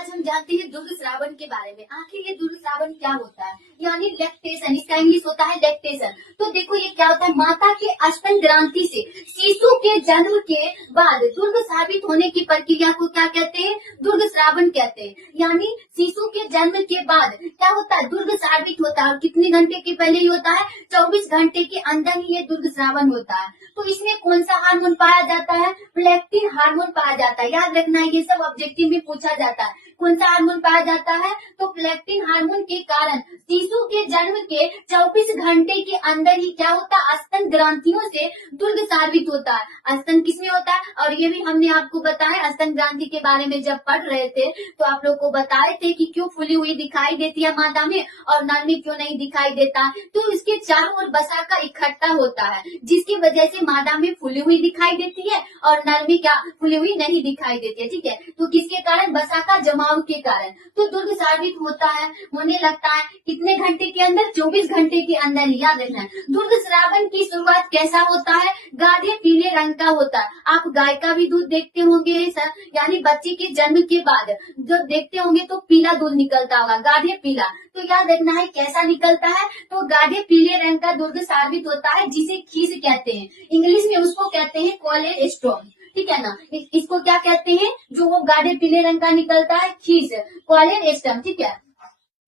आज हम जानते हैं दुर्ग श्रावण के बारे में। आखिर ये दुर्ग श्रावण क्या होता है, यानी लैक्टेशन, इसका इंग्लिश होता है लैक्टेशन। तो देखो ये क्या होता है, माता के स्तन ग्रंथि से शिशु के जन्म के बाद दुर्ग साबित होने की प्रक्रिया को क्या कहते हैं, दुर्ग श्रावण कहते हैं। यानी शिशु के जन्म के बाद क्या होता है, दुर्ग साबित होता है। और कितने घंटे के पहले ही होता है, 24 घंटे के अंदर ही ये दुर्ग श्रावण होता है। तो इसमें कौन सा हार्मोन पाया जाता है, प्रोलैक्टिन हार्मोन पाया जाता है। याद रखना है, ये सब ऑब्जेक्टिव में पूछा जाता है। कौन सा हार्मोन पाया जाता है, तो प्रोलैक्टिन हार्मोन के कारण शिशु के जन्म के 24 घंटे के अंदर ही क्या होता है, स्तन ग्रंथियों से दुर्ग साबित होता है। स्तन किसमें होता है, और ये भी हमने आपको बताया स्तन ग्रंथि के बारे में जब पढ़ रहे थे तो आप लोग को बताए थे कि क्यों फूली हुई दिखाई देती है मादा में और नर में क्यों नहीं दिखाई देता। तो इसके चारों ओर वसा का इकट्ठा होता है, जिसकी वजह से मादा में फूली हुई दिखाई देती है और नर में क्या फूली हुई नहीं दिखाई देती है। ठीक है, तो किसके कारण, वसा का जमाव के कारण। तो दुर्ग साबित होता है, होने लगता है कितने घंटे के अंदर, 24 घंटे के अंदर। याद रखना है, दुर्ग श्रावण की शुरुआत कैसा होता है, गाढ़े पीले रंग का होता है। आप गाय का भी दूध देखते होंगे सर, यानी बच्चे के जन्म के बाद जब देखते होंगे तो पीला दूध निकलता होगा, गाढ़े पीला। तो याद रखना है कैसा निकलता है, तो गाढ़े पीले रंग का दुर्ग साबित होता है, जिसे खीस कहते हैं। इंग्लिश में उसको कहते हैं कोलेस्ट्रॉम। ठीक है ना, इसको क्या कहते हैं, जो वो गाढ़े पीले रंग का निकलता है, खीस, कोलेस्ट्रॉम। ठीक है,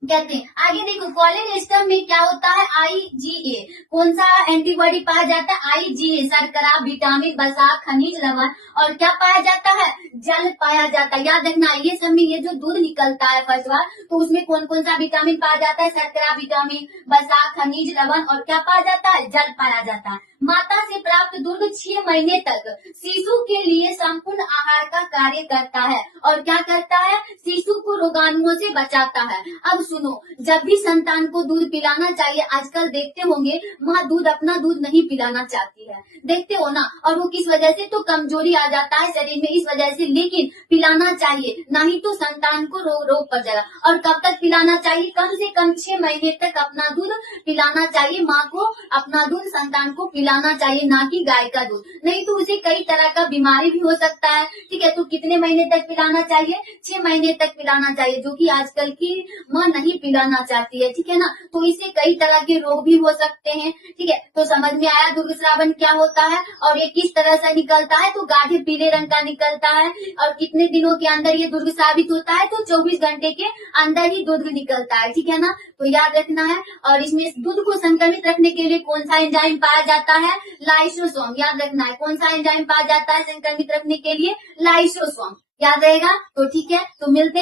कहते हैं। आगे देखो, कोलेस्ट्रॉम में क्या होता है, IgA। कौन सा एंटीबॉडी पाया जाता है, IgA। शर्करा, विटामिन, वसा, खनिज, लवण और क्या पाया जाता है, जल पाया जाता है। याद रखना, ये सब में ये जो दूध निकलता है फर्स्ट बार, तो उसमें कौन कौन सा विटामिन पाया जाता है, शर्करा, विटामिन, वसा, खनिज, लवण और क्या पाया जाता है, जल पाया जाता है। माता से प्राप्त दुर्ग 6 महीने तक शिशु के लिए संपूर्ण आहार का कार्य करता है और क्या करता है, शिशु को रोगाणुओं से बचाता है। अब सुनो, जब भी संतान को दूध पिलाना चाहिए, आजकल देखते होंगे माँ दूध अपना दूध नहीं पिलाना चाहती है, देखते हो ना। और वो किस वजह से, तो कमजोरी आ जाता है शरीर में, इस वजह से। लेकिन पिलाना चाहिए, नहीं तो संतान को रोग पड़ जाएगा। और कब तक पिलाना चाहिए, कम से कम 6 महीने तक अपना दूध पिलाना चाहिए। माँ को अपना दूध संतान को पिलाना चाहिए, ना कि गाय का दूध, नहीं तो उसे कई तरह का बीमारी भी हो सकता है। ठीक है, तो कितने महीने तक पिलाना चाहिए, 6 महीने तक पिलाना चाहिए, जो कि आजकल की माँ नहीं पिलाना चाहती है। ठीक है ना, तो इससे कई तरह के रोग भी हो सकते हैं। ठीक है, तो समझ में आया दुर्ग श्रावण क्या होता है और ये किस तरह से निकलता है, तो गाढ़े पीले रंग का निकलता है। और कितने दिनों के अंदर ये दुर्ग साबित होता है, तो 24 घंटे के अंदर ही दुर्ग निकलता है। ठीक है ना, तो याद रखना है। और इसमें दूध को संक्रमित रखने के लिए कौन सा एंजाइम पाया जाता है, लाइसोसोम। याद रखना है, कौन सा एंजाइम पाया जाता है संक्रमित रखने के लिए, लाइसोसोम। याद रहेगा, तो ठीक है, तो मिलते